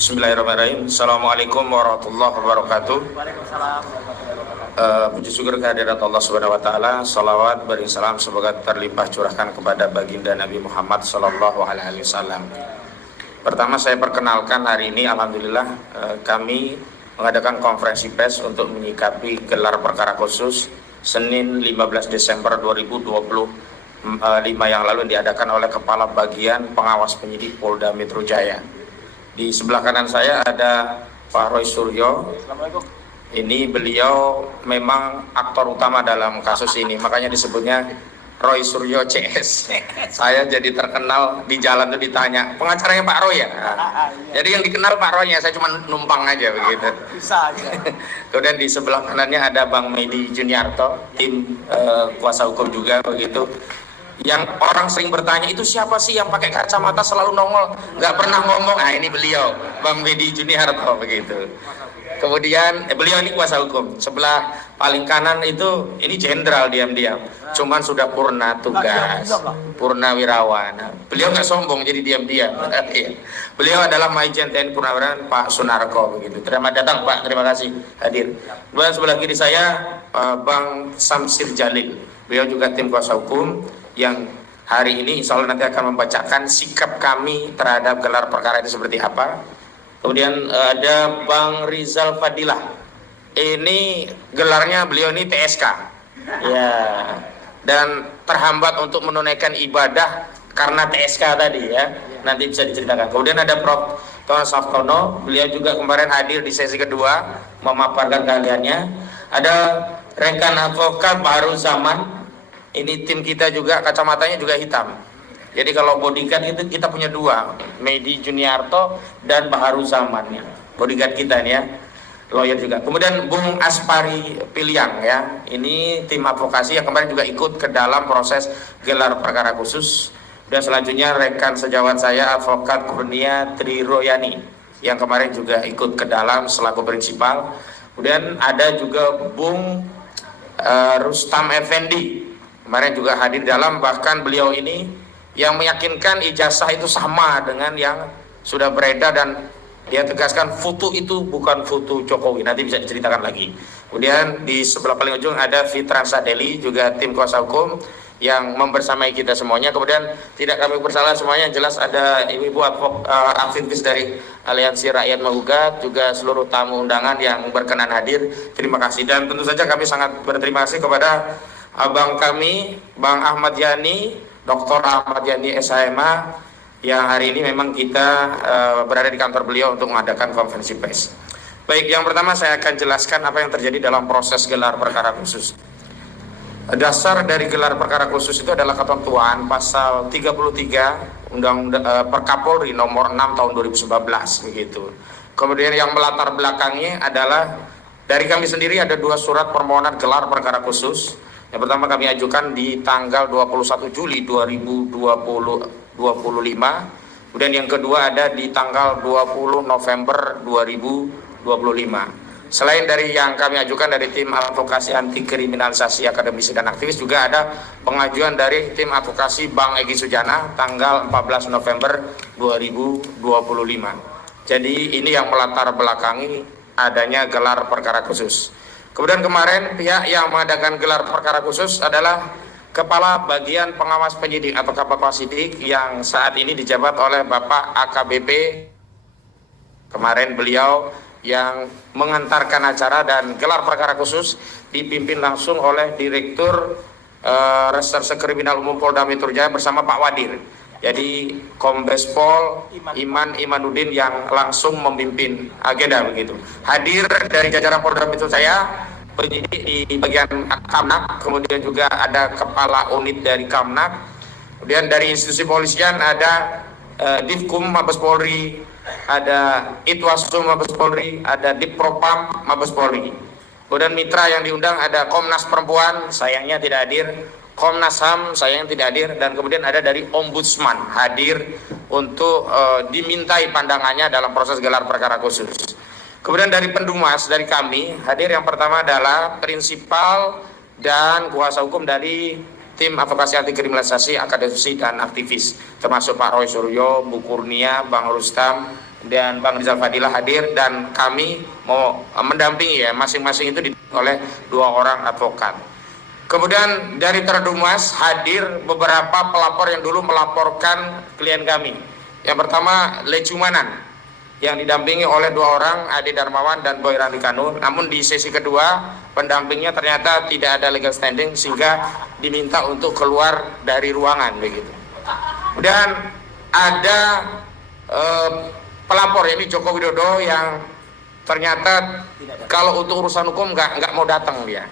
Bismillahirrahmanirrahim. Assalamualaikum warahmatullahi wabarakatuh. Waalaikumsalam. Puji syukur kehadirat Allah Subhanahu wa taala. Salawat beri salam semoga terlimpah curahkan kepada baginda Nabi Muhammad sallallahu alaihi wasallam. Pertama saya perkenalkan, hari ini alhamdulillah kami mengadakan konferensi pers untuk menyikapi gelar perkara khusus Senin 15 Desember 2025 yang lalu diadakan oleh Kepala Bagian Pengawas Penyidik Polda Metro Jaya. Di sebelah kanan saya ada Pak Roy Suryo. Assalamualaikum. Ini beliau memang aktor utama dalam kasus ini, makanya disebutnya Roy Suryo CS. Saya jadi terkenal di jalan tuh ditanya, pengacaranya Pak Roy ya? Jadi yang dikenal Pak Roy-nya, saya cuma numpang aja begitu. Bisa gitu. Kemudian di sebelah kanannya ada Bang Medi Juniarto, tim kuasa hukum juga begitu. Yang orang sering bertanya, itu siapa sih yang pakai kacamata selalu nongol, nggak pernah ngomong? Nah ini beliau, Bang Medi Juniarto begitu. Kemudian beliau ini kuasa hukum. Sebelah paling kanan itu ini jenderal diam-diam, cuman sudah purna tugas, purna wirawan. Beliau nggak sombong jadi diam-diam. Beliau adalah Majen TNI Purnawirawan Pak Sunarko begitu. Terima datang Pak, terima kasih hadir. Kemudian sebelah kiri saya Bang Samsir Jalil. Beliau juga tim kuasa hukum yang hari ini insya Allah nanti akan membacakan sikap kami terhadap gelar perkara itu seperti apa. Kemudian ada Bang Rizal Fadilah. Ini gelarnya beliau ini TSK. Ya. Dan terhambat untuk menunaikan ibadah karena TSK tadi ya. Nanti bisa diceritakan. Kemudian ada Prof. Tono Saftono. Beliau juga kemarin hadir di sesi kedua memaparkan keahliannya. Ada rekan advokat baru zaman. Ini tim kita juga, kacamatanya juga hitam. Jadi kalau bodyguard itu kita punya dua, Medi Juniarto dan Baharu Zaman ya. Bodyguard kita nih ya, lawyer juga. Kemudian Bung Aspari Piliang ya, ini tim advokasi yang kemarin juga ikut ke dalam proses gelar perkara khusus. Dan selanjutnya rekan sejawat saya Advokat Kurnia Triroyani yang kemarin juga ikut ke dalam selaku prinsipal. Kemudian ada juga Bung Rustam Effendi, kemarin juga hadir dalam, bahkan beliau ini yang meyakinkan ijazah itu sama dengan yang sudah beredar dan dia tegaskan foto itu bukan foto Jokowi, nanti bisa diceritakan lagi. Kemudian di sebelah paling ujung ada Fitran Sadeli, juga tim kuasa hukum yang membersamai kita semuanya. Kemudian tidak kami bersalah semuanya, yang jelas ada ibu-ibu aktivis dari Aliansi Rakyat Menggugat, juga seluruh tamu undangan yang berkenan hadir. Terima kasih, dan tentu saja kami sangat berterima kasih kepada abang kami, Bang Ahmad Yani, Dr. Ahmad Yani SHMA, yang hari ini memang kita berada di kantor beliau untuk mengadakan konferensi pers. Baik, yang pertama saya akan jelaskan apa yang terjadi dalam proses gelar perkara khusus. Dasar dari gelar perkara khusus itu adalah ketentuan pasal 33 Undang-Undang Perkapolri nomor 6 tahun 2019 begitu. Kemudian yang melatar belakangnya adalah dari kami sendiri ada dua surat permohonan gelar perkara khusus. Yang pertama kami ajukan di tanggal 21 Juli 2025. Kemudian yang kedua ada di tanggal 20 November 2025. Selain dari yang kami ajukan dari tim advokasi anti kriminalisasi akademisi dan aktivis, juga ada pengajuan dari tim advokasi Bang Egy Sujana tanggal 14 November 2025. Jadi ini yang melatar belakangi adanya gelar perkara khusus. Kemudian kemarin pihak yang mengadakan gelar perkara khusus adalah Kepala Bagian Pengawas Penyidik atau Kapasidik yang saat ini dijabat oleh Bapak AKBP. Kemarin beliau yang mengantarkan acara, dan gelar perkara khusus dipimpin langsung oleh Direktur Reserse Kriminal Umum Polda Metro Jaya bersama Pak Wadir. Jadi Kombes Pol Iman Imanuddin yang langsung memimpin agenda begitu. Hadir dari jajaran Polda Metro Jaya, penyidik di bagian Kamnak, kemudian juga ada kepala unit dari Kamnak, kemudian dari institusi polisian ada Divkum Mabes Polri, ada Itwasum Mabes Polri, ada Dipropam Mabes Polri. Kemudian mitra yang diundang ada Komnas Perempuan, sayangnya tidak hadir. Komnas HAM sayang tidak hadir, dan kemudian ada dari Ombudsman hadir untuk dimintai pandangannya dalam proses gelar perkara khusus. Kemudian dari Pendumas dari kami hadir, yang pertama adalah prinsipal dan kuasa hukum dari tim advokasi anti kriminalisasi akademisi dan aktivis, termasuk Pak Roy Suryo, Bu Kurnia, Bang Rustam, dan Bang Rizal Fadilah hadir, dan kami mau mendampingi ya, masing-masing itu oleh 2 orang advokat. Kemudian dari Terdumas hadir beberapa pelapor yang dulu melaporkan klien kami. Yang pertama Lecumanan yang didampingi oleh 2 orang, Ade Darmawan dan Boy Randikanu. Namun di sesi kedua pendampingnya ternyata tidak ada legal standing sehingga diminta untuk keluar dari ruangan begitu. Kemudian ada pelapor ini Joko Widodo yang ternyata kalau untuk urusan hukum nggak mau datang dia.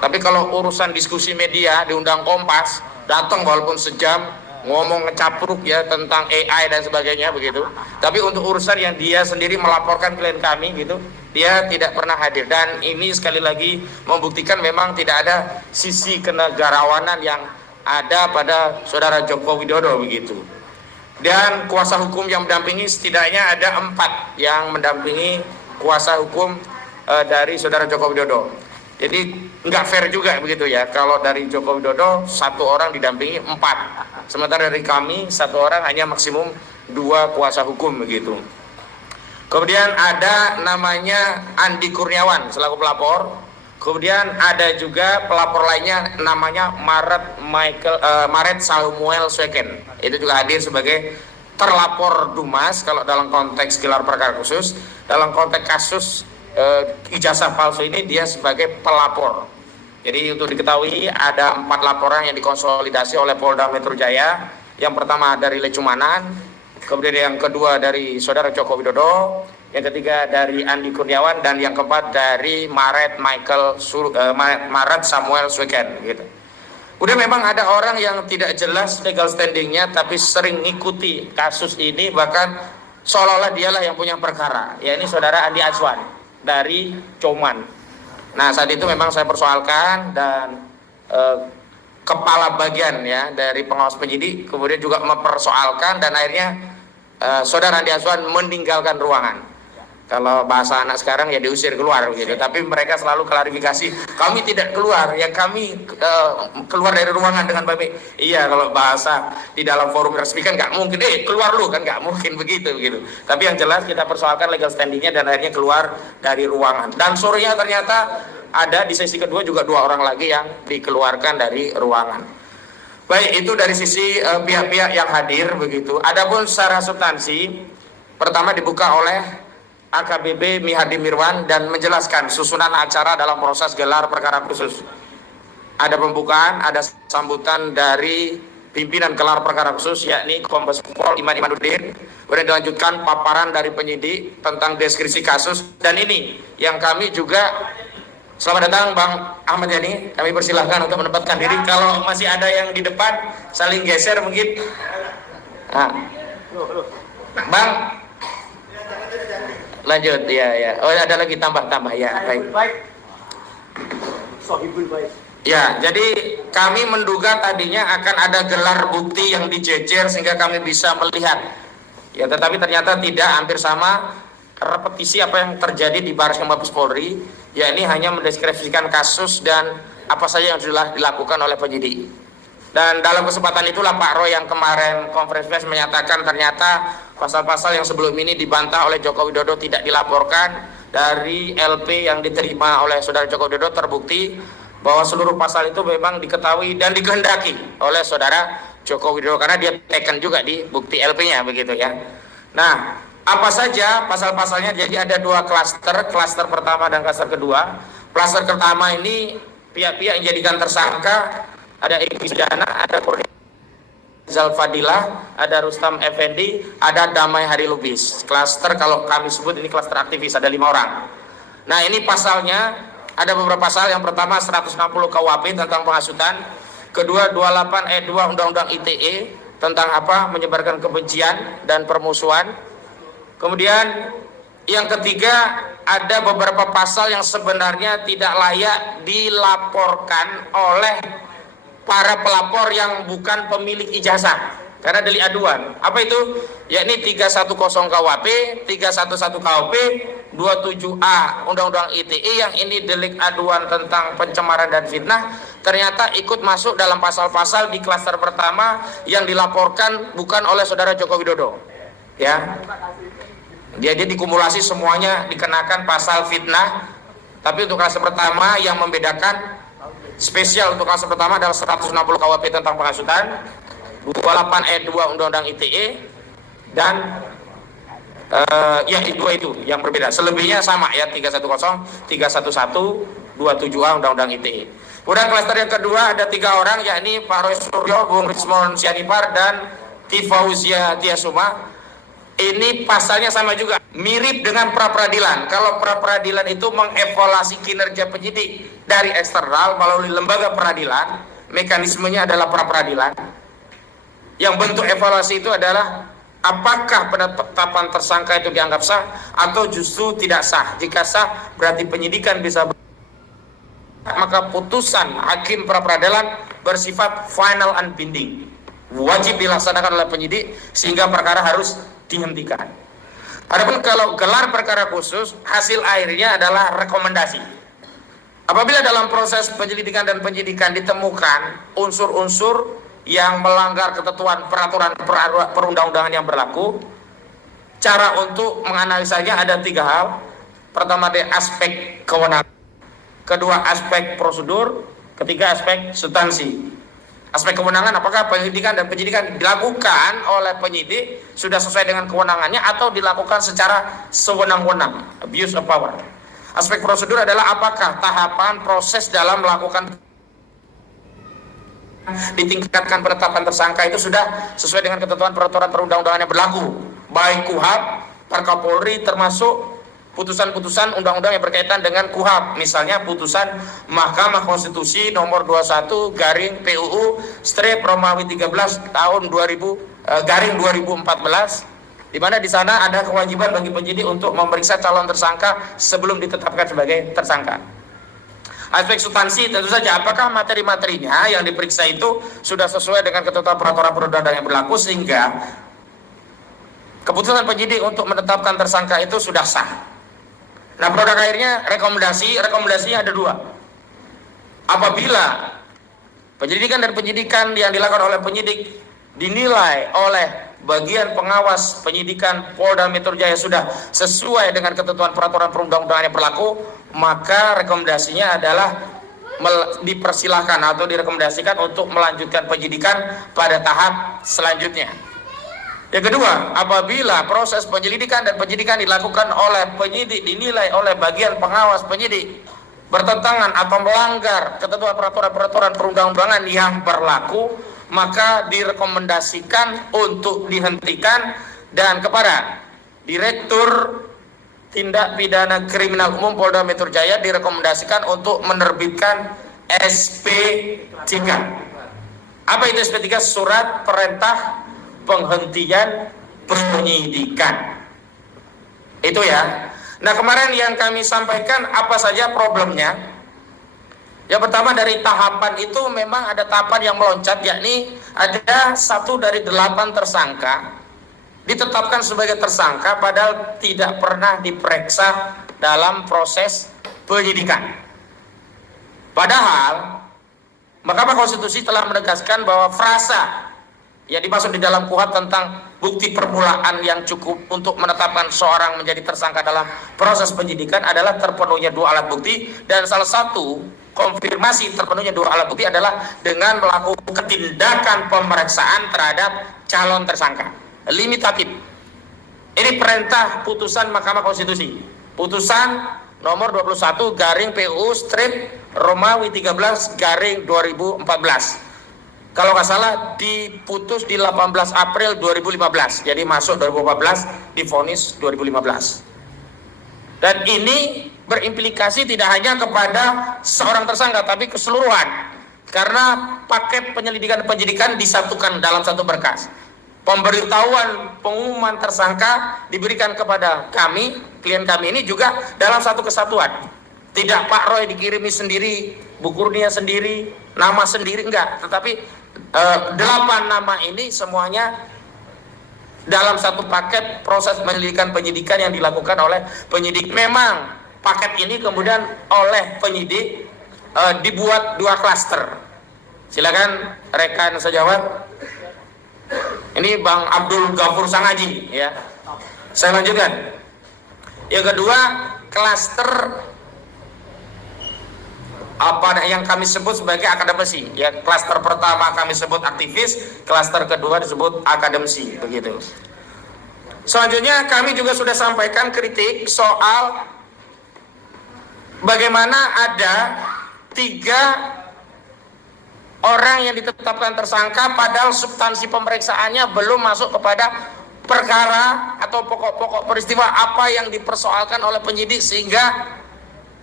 Tapi kalau urusan diskusi media diundang Kompas, datang walaupun sejam, ngomong ngecapruk ya tentang AI dan sebagainya begitu. Tapi untuk urusan yang dia sendiri melaporkan klien kami gitu, dia tidak pernah hadir. Dan ini sekali lagi membuktikan memang tidak ada sisi kenegarawanan yang ada pada saudara Joko Widodo begitu. Dan kuasa hukum yang mendampingi setidaknya ada 4 yang mendampingi kuasa hukum dari saudara Joko Widodo. Jadi nggak fair juga begitu ya, kalau dari Joko Widodo 1 orang didampingi 4, sementara dari kami 1 orang hanya maksimum 2 kuasa hukum begitu. Kemudian ada namanya Andi Kurniawan selaku pelapor. Kemudian ada juga pelapor lainnya namanya Maret Samuel Sweken. Itu juga hadir sebagai terlapor Dumas kalau dalam konteks gelar perkara khusus. Dalam konteks kasus ijazah palsu ini dia sebagai pelapor. Jadi untuk diketahui ada 4 laporan yang dikonsolidasi oleh Polda Metro Jaya. Yang pertama dari Lecumanan, kemudian yang kedua dari saudara Joko Widodo, yang ketiga dari Andi Kurniawan, dan yang keempat dari Maret Samuel Sweken gitu. Udah memang ada orang yang tidak jelas legal standingnya tapi sering ngikuti kasus ini, bahkan seolah-olah dialah yang punya perkara. Ya ini saudara Andi Azwan dari Coman. Nah saat itu memang saya persoalkan, dan kepala bagian ya dari pengawas penyidik kemudian juga mempersoalkan, dan akhirnya saudara Andi Azwan meninggalkan ruangan. Kalau bahasa anak sekarang ya diusir keluar gitu. Tapi mereka selalu klarifikasi, kami tidak keluar, ya kami keluar dari ruangan dengan baik. Iya, kalau bahasa di dalam forum resmi kan nggak mungkin, keluar lu kan, nggak mungkin begitu gitu. Tapi yang jelas kita persoalkan legal standingnya dan akhirnya keluar dari ruangan. Dan sorenya ternyata ada di sesi kedua juga 2 orang lagi yang dikeluarkan dari ruangan. Baik, itu dari sisi pihak-pihak yang hadir begitu. Adapun secara substansi, pertama dibuka oleh AKBP Mihadi Mirwan dan menjelaskan susunan acara dalam proses gelar perkara khusus. Ada pembukaan, ada sambutan dari pimpinan gelar perkara khusus yakni Kombes Pol Iman Imanuddin. Kemudian dilanjutkan paparan dari penyidik tentang deskripsi kasus, dan ini yang kami juga, selamat datang Bang Ahmad Yani, kami persilahkan untuk menempatkan diri. Kalau masih ada yang di depan saling geser mungkin. Nah, Bang lanjut ya. Oh ada lagi tambah ya. Baik. Ya, jadi kami menduga tadinya akan ada gelar bukti yang dijejer sehingga kami bisa melihat. Ya, tetapi ternyata tidak, hampir sama repetisi apa yang terjadi di Baris Krim Mabes Polri, yakni hanya mendeskripsikan kasus dan apa saja yang sudah dilakukan oleh penyidik. Dan dalam kesempatan itulah Pak Roy yang kemarin konferensi pers menyatakan ternyata pasal-pasal yang sebelum ini dibantah oleh Joko Widodo tidak dilaporkan. Dari LP yang diterima oleh saudara Joko Widodo terbukti bahwa seluruh pasal itu memang diketahui dan dikehendaki oleh saudara Joko Widodo, karena dia teken juga di bukti LP-nya begitu ya. Nah, apa saja pasal-pasalnya? Jadi ada 2 klaster pertama dan klaster kedua. Klaster pertama ini pihak-pihak yang dijadikan tersangka ada Egy Sujana, ada Rizal Fadilah, ada Rustam Effendi, ada Damai Hari Lubis. Klaster kalau kami sebut ini klaster aktivis, ada 5 orang. Nah ini pasalnya ada beberapa pasal. Yang pertama 160 KUHP tentang penghasutan, kedua 28 ayat 2 Undang-Undang ITE tentang apa, menyebarkan kebencian dan permusuhan. Kemudian yang ketiga ada beberapa pasal yang sebenarnya tidak layak dilaporkan oleh para pelapor yang bukan pemilik ijazah karena delik aduan. Apa itu? Yakni 310 KUHP, 311 KUP, 27A Undang-Undang ITE yang ini delik aduan tentang pencemaran dan fitnah, ternyata ikut masuk dalam pasal-pasal di klaster pertama yang dilaporkan bukan oleh saudara Joko Widodo. Ya. Dia dikumulasi semuanya dikenakan pasal fitnah. Tapi untuk kasus pertama yang membedakan spesial untuk kasus pertama adalah 160 KUHP tentang penghasutan, 28 ayat 2 Undang-Undang ITE, dan yang dua itu yang berbeda. Selebihnya sama ya, 310, 311, 27A Undang-Undang ITE. Kemudian klaster yang kedua ada 3 orang, yakni Pak Roy Suryo, Bung Rismon Sianipar, dan Tifauzia Tiasuma. Ini pasalnya sama juga, mirip dengan pra peradilan. Kalau pra peradilan itu mengevaluasi kinerja penyidik dari eksternal melalui lembaga peradilan, mekanismenya adalah pra peradilan. Yang bentuk evaluasi itu adalah apakah penetapan tersangka itu dianggap sah atau justru tidak sah. Jika sah berarti penyidikan bisa maka putusan hakim pra peradilan bersifat final and binding, wajib dilaksanakan oleh penyidik sehingga perkara harus dihentikan. Adapun kalau gelar perkara khusus, hasil akhirnya adalah rekomendasi. Apabila dalam proses penyelidikan dan penyidikan ditemukan unsur-unsur yang melanggar ketentuan peraturan perundang-undangan yang berlaku, cara untuk menganalisanya ada 3 hal. Pertama, dari aspek kewenangan, kedua aspek prosedur, ketiga aspek substansi. Aspek kewenangan, apakah penyelidikan dan penyidikan dilakukan oleh penyidik sudah sesuai dengan kewenangannya atau dilakukan secara sewenang-wenang, abuse of power. Aspek prosedur adalah apakah tahapan proses dalam melakukan ditingkatkan penetapan tersangka itu sudah sesuai dengan ketentuan peraturan perundang-undangan yang berlaku, baik KUHP, Perkapolri, termasuk putusan-putusan undang-undang yang berkaitan dengan KUHP, misalnya putusan Mahkamah Konstitusi nomor 21 garing PUU strip Romawi 13 tahun 2000 garing 2014, di mana di sana ada kewajiban bagi penyidik untuk memeriksa calon tersangka sebelum ditetapkan sebagai tersangka. Aspek substansi tentu saja apakah materi-materinya yang diperiksa itu sudah sesuai dengan ketentuan peraturan perundang-undangan yang berlaku sehingga keputusan penyidik untuk menetapkan tersangka itu sudah sah. Nah, produk akhirnya rekomendasinya ada 2. Apabila penyelidikan dan penyidikan yang dilakukan oleh penyidik dinilai oleh bagian pengawas penyidikan Polda Metro Jaya sudah sesuai dengan ketentuan peraturan perundang-undangan yang berlaku, maka rekomendasinya adalah dipersilahkan atau direkomendasikan untuk melanjutkan penyidikan pada tahap selanjutnya. Yang kedua, apabila proses penyelidikan dan penyidikan dilakukan oleh penyidik dinilai oleh bagian pengawas penyidik bertentangan atau melanggar ketentuan peraturan perundang-undangan yang berlaku, maka direkomendasikan untuk dihentikan dan kepada Direktur Tindak Pidana Kriminal Umum Polda Metro Jaya direkomendasikan untuk menerbitkan SP3. Apa itu SP3? Surat Perintah Penghentian Penyidikan. Itu ya. Nah, kemarin yang kami sampaikan apa saja problemnya. Yang pertama, dari tahapan itu memang ada tahapan yang meloncat, yakni ada 1 dari 8 tersangka ditetapkan sebagai tersangka padahal tidak pernah diperiksa dalam proses penyidikan. Padahal Mahkamah Konstitusi telah menegaskan bahwa frasa yang dimaksud di dalam KUHP tentang bukti permulaan yang cukup untuk menetapkan seorang menjadi tersangka dalam proses penyidikan adalah terpenuhnya 2 alat bukti, dan salah satu konfirmasi terpenuhnya 2 alat bukti adalah dengan melakukan tindakan pemeriksaan terhadap calon tersangka limitatif. Ini perintah putusan Mahkamah Konstitusi, putusan nomor 21 garing PUU strip Romawi 13 garing 2014. Kalau nggak salah diputus di 18 April 2015, jadi masuk 2014, divonis 2015. Dan ini berimplikasi tidak hanya kepada seorang tersangka, tapi keseluruhan. Karena paket penyelidikan dan penyidikan disatukan dalam satu berkas. Pemberitahuan pengumuman tersangka diberikan kepada kami, klien kami ini juga dalam satu kesatuan. Tidak Pak Roy dikirimi sendiri, Bu Kurnia sendiri, nama sendiri, enggak. Tetapi 8 nama ini semuanya dalam satu paket proses penyelidikan penyidikan yang dilakukan oleh penyidik. Memang paket ini kemudian oleh penyidik dibuat 2 klaster. Silakan rekan sejawat. Ini Bang Abdul Ghafur Sangaji ya. Saya lanjutkan. Yang kedua, klaster apa yang kami sebut sebagai akademisi. Ya, klaster pertama kami sebut aktivis, klaster kedua disebut akademisi, begitu. Selanjutnya kami juga sudah sampaikan kritik soal bagaimana ada 3 orang yang ditetapkan tersangka padahal substansi pemeriksaannya belum masuk kepada perkara atau pokok-pokok peristiwa apa yang dipersoalkan oleh penyidik sehingga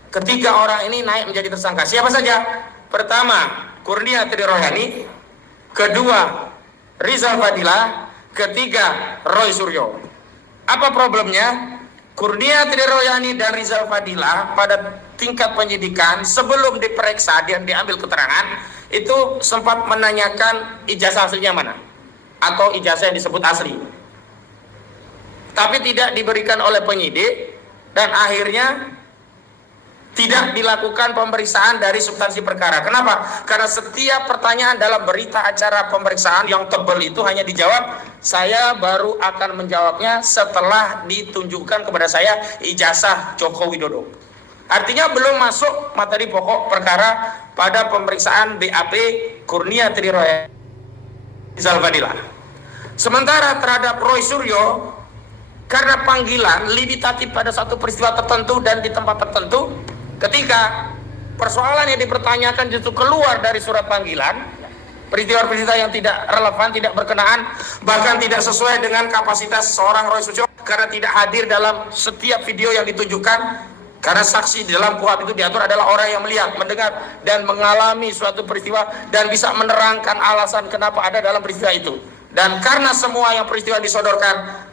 ketiga orang ini naik menjadi tersangka. Siapa saja? Pertama, Kurnia Triroyani. Kedua, Rizal Fadila. Ketiga, Roy Suryo. Apa problemnya? Kurnia Triroyani dan Rizal Fadila pada tingkat penyidikan sebelum diperiksa dan diambil keterangan itu sempat menanyakan ijazah aslinya mana atau ijazah yang disebut asli, tapi tidak diberikan oleh penyidik dan akhirnya tidak dilakukan pemeriksaan dari substansi perkara. Kenapa? Karena setiap pertanyaan dalam berita acara pemeriksaan yang tebal itu hanya dijawab, saya baru akan menjawabnya setelah ditunjukkan kepada saya ijazah Joko Widodo. Artinya belum masuk materi pokok perkara pada pemeriksaan BAP Kurnia Triroyani Rizal Fadila. Sementara terhadap Roy Suryo, karena panggilan limitatif pada satu peristiwa tertentu dan di tempat tertentu, ketika persoalan yang dipertanyakan justru keluar dari surat panggilan, peristiwa-peristiwa yang tidak relevan, tidak berkenaan, bahkan tidak sesuai dengan kapasitas seorang Roy Suryo karena tidak hadir dalam setiap video yang ditunjukkan, karena saksi di dalam KUHP itu diatur adalah orang yang melihat, mendengar, dan mengalami suatu peristiwa dan bisa menerangkan alasan kenapa ada dalam peristiwa itu. Dan karena semua yang peristiwa disodorkan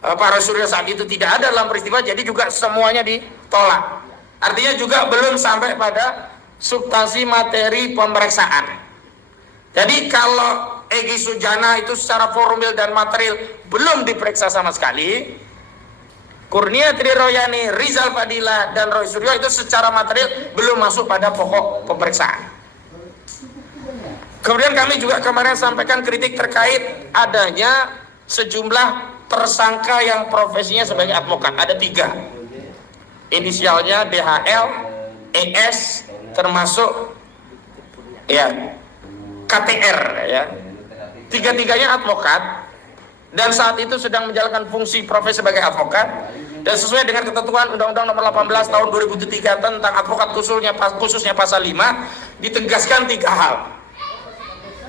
Pak Roy Suryo saat itu tidak ada dalam peristiwa, jadi juga semuanya ditolak. Artinya juga belum sampai pada substansi materi pemeriksaan. Jadi kalau Egy Sujana itu secara formil dan material belum diperiksa sama sekali, Kurnia Triroyani, Rizal Fadila, dan Roy Suryo itu secara material belum masuk pada pokok pemeriksaan. Kemudian kami juga kemarin sampaikan kritik terkait adanya sejumlah tersangka yang profesinya sebagai advokat. Ada 3. Inisialnya DHL, ES, termasuk ya KTR ya. 3-tiganya advokat dan saat itu sedang menjalankan fungsi profesi sebagai advokat dan sesuai dengan ketentuan Undang-Undang Nomor 18 Tahun 2003 tentang advokat khususnya pasal 5 ditegaskan 3 hal.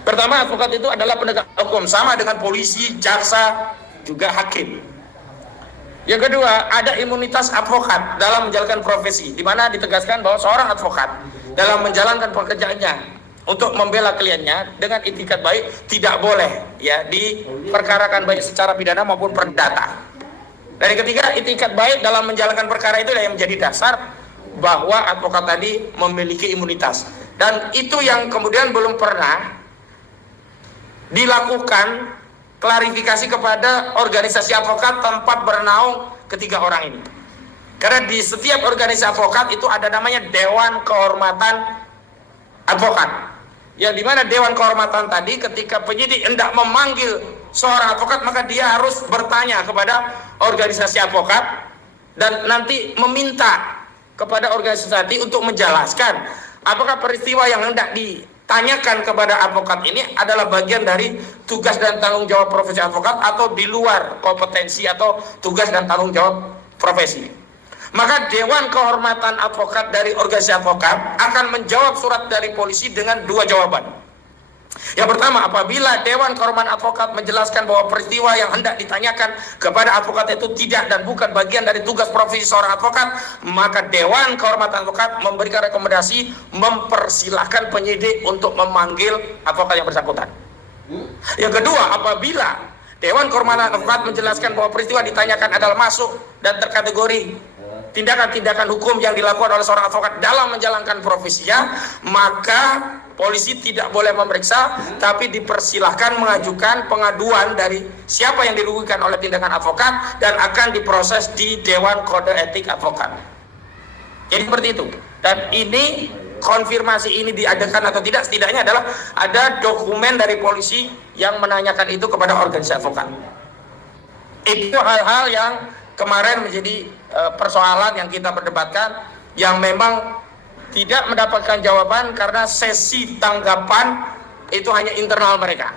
Pertama, advokat itu adalah penegak hukum sama dengan polisi, jaksa, juga hakim. Yang kedua, ada imunitas advokat dalam menjalankan profesi, di mana ditegaskan bahwa seorang advokat dalam menjalankan pekerjaannya untuk membela kliennya dengan itikat baik tidak boleh ya diperkarakan baik secara pidana maupun perdata. Dan yang ketiga, itikat baik dalam menjalankan perkara itu yang menjadi dasar bahwa advokat tadi memiliki imunitas. Dan itu yang kemudian belum pernah dilakukan klarifikasi kepada organisasi advokat tempat bernaung ketiga orang ini. Karena di setiap organisasi advokat itu ada namanya Dewan Kehormatan Advokat. Yang dimana Dewan Kehormatan tadi ketika penyidik hendak memanggil seorang advokat maka dia harus bertanya kepada organisasi advokat dan nanti meminta kepada organisasi tadi untuk menjelaskan apakah peristiwa yang hendak ditanyakan kepada advokat ini adalah bagian dari tugas dan tanggung jawab profesi advokat atau di luar kompetensi atau tugas dan tanggung jawab profesi. Maka Dewan Kehormatan Advokat dari organisasi advokat akan menjawab surat dari polisi dengan 2 jawaban. Yang pertama, apabila Dewan Kehormatan Advokat menjelaskan bahwa peristiwa yang hendak ditanyakan kepada advokat itu tidak dan bukan bagian dari tugas profesi seorang advokat, maka Dewan Kehormatan Advokat memberikan rekomendasi mempersilahkan penyidik untuk memanggil advokat yang bersangkutan. Yang kedua, apabila Dewan Kehormatan Advokat menjelaskan bahwa peristiwa ditanyakan adalah masuk dan terkategori tindakan-tindakan hukum yang dilakukan oleh seorang advokat dalam menjalankan profesinya, maka polisi tidak boleh memeriksa, tapi dipersilahkan mengajukan pengaduan dari siapa yang dirugikan oleh tindakan advokat dan akan diproses di Dewan Kode Etik Advokat. Jadi seperti itu. Dan ini konfirmasi ini diadakan atau tidak, setidaknya adalah ada dokumen dari polisi yang menanyakan itu kepada organisasi advokat. Itu hal-hal yang kemarin menjadi persoalan yang kita perdebatkan, yang memang tidak mendapatkan jawaban karena sesi tanggapan itu hanya internal mereka.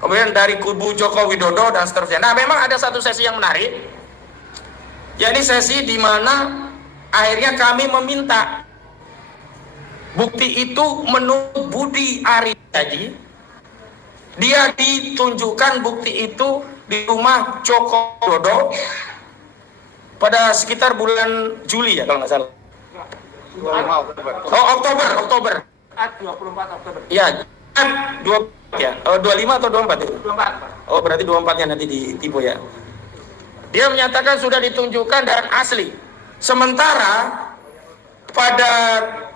Kemudian dari kubu Joko Widodo dan seterusnya. Nah, memang ada satu sesi yang menarik, yakni sesi di mana akhirnya kami meminta bukti itu menurut Budi Ariadi, dia ditunjukkan bukti itu di rumah Joko Widodo pada sekitar bulan Juli ya kalau nggak salah. 25 Oktober. Oh, Oktober. 24 Oktober. Ya, 24 ya. Oh, 25 atau 24 itu? 24. Oh, berarti 24-nya nanti ditipu ya. Dia menyatakan sudah ditunjukkan dan asli. Sementara pada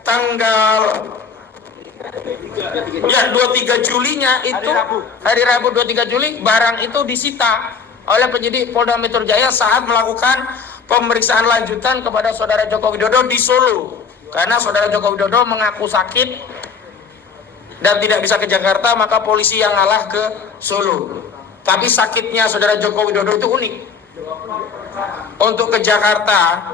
tanggal 23 Julinya itu hari Rabu 23 Juli barang itu disita oleh penyidik Polda Metro Jaya saat melakukan pemeriksaan lanjutan kepada saudara Joko Widodo di Solo, karena saudara Joko Widodo mengaku sakit dan tidak bisa ke Jakarta, maka polisi yang ngalah ke Solo. Tapi sakitnya saudara Joko Widodo itu unik. Untuk ke Jakarta,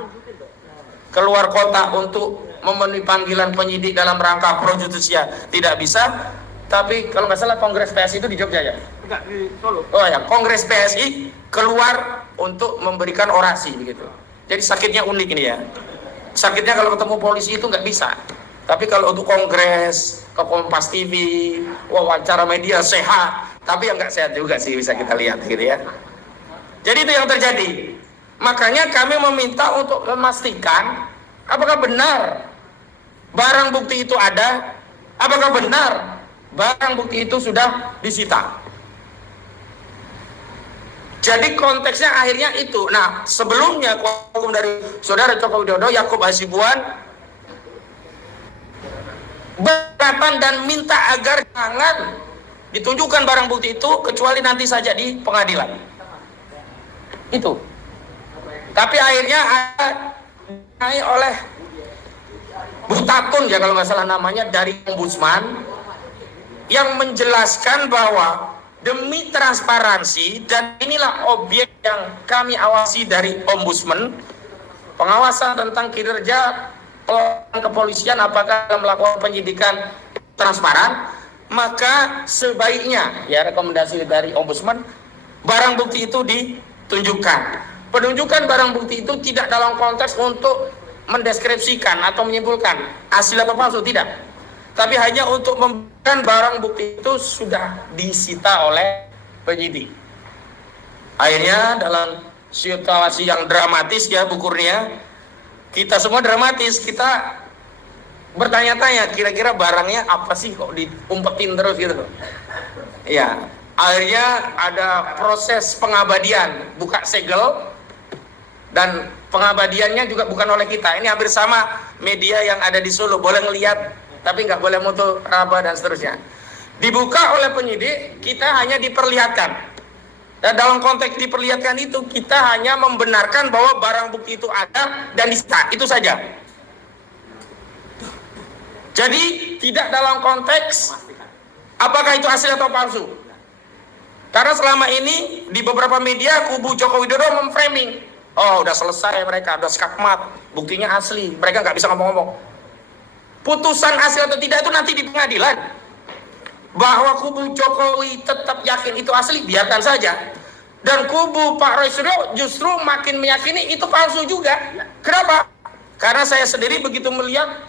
keluar kota untuk memenuhi panggilan penyidik dalam rangka pro justisia tidak bisa. Tapi kalau nggak salah Kongres PSI itu di Jogja ya? Enggak, di Solo. Oh ya, Kongres PSI keluar untuk memberikan orasi begitu. Jadi sakitnya unik ini ya. Sakitnya kalau ketemu polisi itu nggak bisa. Tapi kalau untuk kongres, ke Kompas TV, wawancara media sehat. Tapi yang nggak sehat juga sih bisa kita lihat gitu ya. Jadi itu yang terjadi. Makanya kami meminta untuk memastikan apakah benar barang bukti itu ada, apakah benar barang bukti itu sudah disita. Jadi konteksnya akhirnya itu. Nah, sebelumnya hukum dari saudara Joko Widodo, Yakub Hasibuan beratan dan minta agar jangan ditunjukkan barang bukti itu kecuali nanti saja di pengadilan. Itu. Tapi akhirnya ada oleh Butatun ya kalau nggak salah namanya dari Ombudsman yang menjelaskan bahwa demi transparansi, dan inilah objek yang kami awasi dari Ombudsman, pengawasan tentang kinerja kepolisian apakah melakukan penyidikan transparan, maka sebaiknya ya rekomendasi dari Ombudsman barang bukti itu ditunjukkan. Penunjukan barang bukti itu tidak dalam konteks untuk mendeskripsikan atau menyimpulkan asli atau palsu, tidak, tapi hanya untuk memberikan barang bukti itu sudah disita oleh penyidik. Akhirnya dalam situasi yang dramatis ya Bu Kurnia, kita semua dramatis, kita bertanya-tanya kira-kira barangnya apa sih kok diumpetin terus gitu loh. Ya, akhirnya ada proses pengabadian, buka segel, dan pengabadiannya juga bukan oleh kita. Ini hampir sama media yang ada di Solo, boleh ngelihat tapi nggak boleh foto raba dan seterusnya. Dibuka oleh penyidik, kita hanya diperlihatkan. Dan dalam konteks diperlihatkan itu, kita hanya membenarkan bahwa barang bukti itu ada dan disita, itu saja. Jadi tidak dalam konteks apakah itu asli atau palsu. Karena selama ini di beberapa media kubu Joko Widodo memframing, oh udah selesai mereka, udah skakmat, buktinya asli, mereka nggak bisa ngomong-ngomong. Putusan asli atau tidak itu nanti di pengadilan. Bahwa kubu Jokowi tetap yakin itu asli, biarkan saja. Dan kubu Pak Roy Suryo justru makin meyakini itu palsu juga. Kenapa? Karena saya sendiri begitu melihat,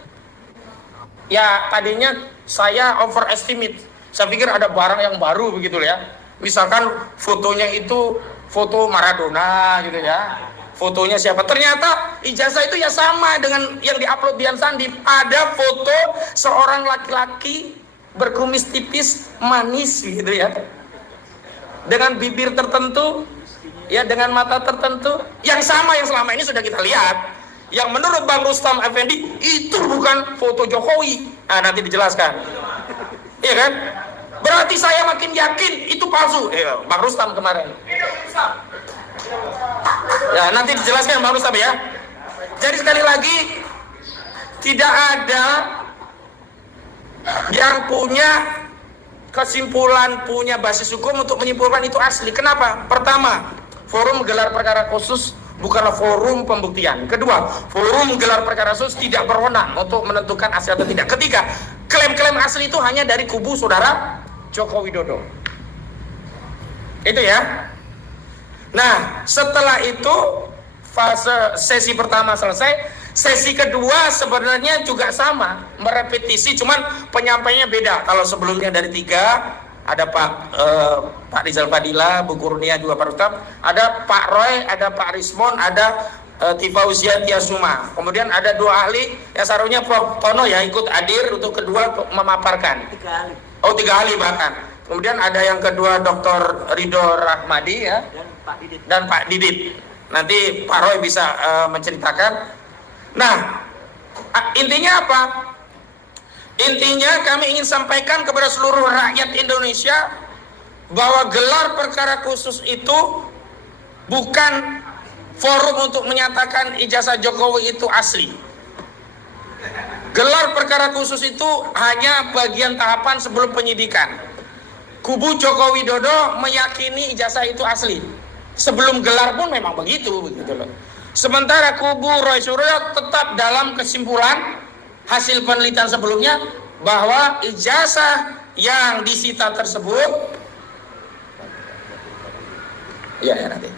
ya tadinya saya overestimate. Saya pikir ada barang yang baru begitu ya. Misalkan fotonya itu foto Maradona gitu ya. Fotonya siapa? Ternyata ijazah itu ya sama dengan yang diupload Dian Sandi. Ada foto seorang laki-laki berkumis tipis, manis gitu ya. Dengan bibir tertentu, ya dengan mata tertentu, yang sama yang selama ini sudah kita lihat. Yang menurut Bang Rustam Effendi itu bukan foto Jokowi. Nah, nanti dijelaskan. Iya kan? Berarti saya makin yakin itu palsu. Bang Rustam kemarin. Ya, nanti dijelaskan Bang Rustam ya. Jadi sekali lagi, tidak ada yang punya kesimpulan, punya basis hukum untuk menyimpulkan itu asli. Kenapa? Pertama, forum gelar perkara khusus bukanlah forum pembuktian. Kedua, forum gelar perkara khusus tidak berwenang untuk menentukan asli atau tidak. Ketiga, klaim-klaim asli itu hanya dari kubu saudara Joko Widodo. Itu ya. Nah, setelah itu fase sesi pertama selesai. Sesi kedua sebenarnya juga sama, merepetisi, cuman penyampainya beda. Kalau sebelumnya dari 3, ada Pak Rizal Fadila, Bu Kurnia juga Pak Rustam, ada Pak Roy, ada Pak Rismon, ada Tifauziah Tiasuma. Kemudian ada 2 ahli yang seharusnya Prof. Tono ya ikut hadir untuk kedua memaparkan. 3 ahli. Oh, 3 ahli bahkan. Kemudian ada yang kedua Dr. Ridho Rahmadi ya, dan Pak Didit. Nanti Pak Roy bisa menceritakan. Nah, intinya apa? Intinya kami ingin sampaikan kepada seluruh rakyat Indonesia bahwa gelar perkara khusus itu bukan forum untuk menyatakan ijazah Jokowi itu asli. Gelar perkara khusus itu hanya bagian tahapan sebelum penyidikan. Kubu Joko Widodo meyakini ijazah itu asli. Sebelum gelar pun memang begitu loh. Sementara kubu Roy Suryo tetap dalam kesimpulan hasil penelitian sebelumnya bahwa ijazah yang disita tersebut nanti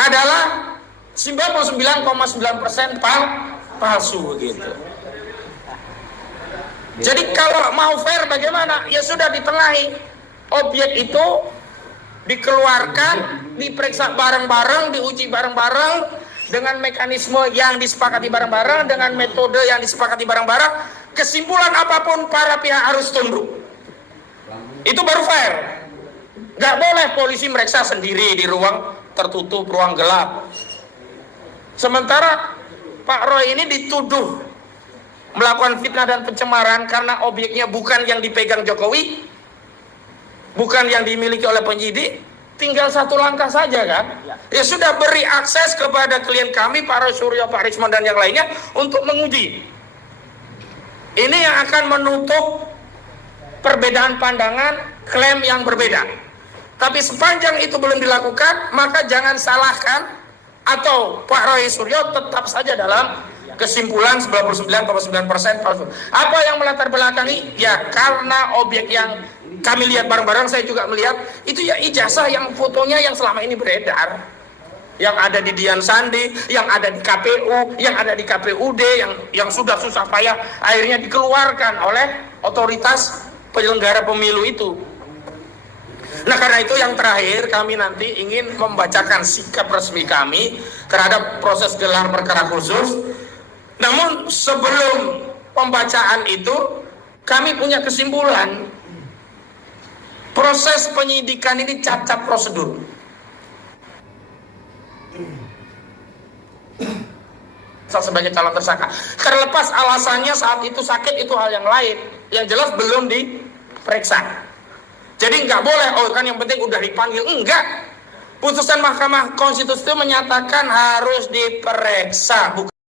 adalah 99,9% palsu begitu. Jadi kalau mau fair bagaimana? Ya sudah ditengahi. Objek itu dikeluarkan, diperiksa bareng-bareng, diuji bareng-bareng dengan mekanisme yang disepakati bareng-bareng, dengan metode yang disepakati bareng-bareng. Kesimpulan apapun para pihak harus tunduk. Itu baru fair. Gak boleh polisi meriksa sendiri di ruang tertutup, ruang gelap. Sementara Pak Roy ini dituduh melakukan fitnah dan pencemaran karena objeknya bukan yang dipegang Jokowi, bukan yang dimiliki oleh penyidik. Tinggal 1 langkah saja kan. Ya sudah, beri akses kepada klien kami Pak Roy Suryo, Pak Rismon dan yang lainnya untuk menguji. Ini yang akan menutup perbedaan pandangan, klaim yang berbeda. Tapi sepanjang itu belum dilakukan, maka jangan salahkan atau Pak Roy Suryo tetap saja dalam kesimpulan 99,9% palsu. Apa yang melatar belakangi? Ya karena objek yang kami lihat bareng-bareng, saya juga melihat itu ya ijazah yang fotonya yang selama ini beredar, yang ada di Dian Sandi, yang ada di KPU, yang ada di KPUD, yang sudah susah payah akhirnya dikeluarkan oleh otoritas penyelenggara pemilu itu. Nah, karena itu yang terakhir kami nanti ingin membacakan sikap resmi kami terhadap proses gelar perkara khusus. Namun sebelum pembacaan itu kami punya kesimpulan. Proses penyidikan ini cacat prosedur. Sebagai calon tersangka, terlepas alasannya saat itu sakit itu hal yang lain. Yang jelas belum diperiksa. Jadi nggak boleh, kan yang penting udah dipanggil. Enggak. Putusan Mahkamah Konstitusi itu menyatakan harus diperiksa.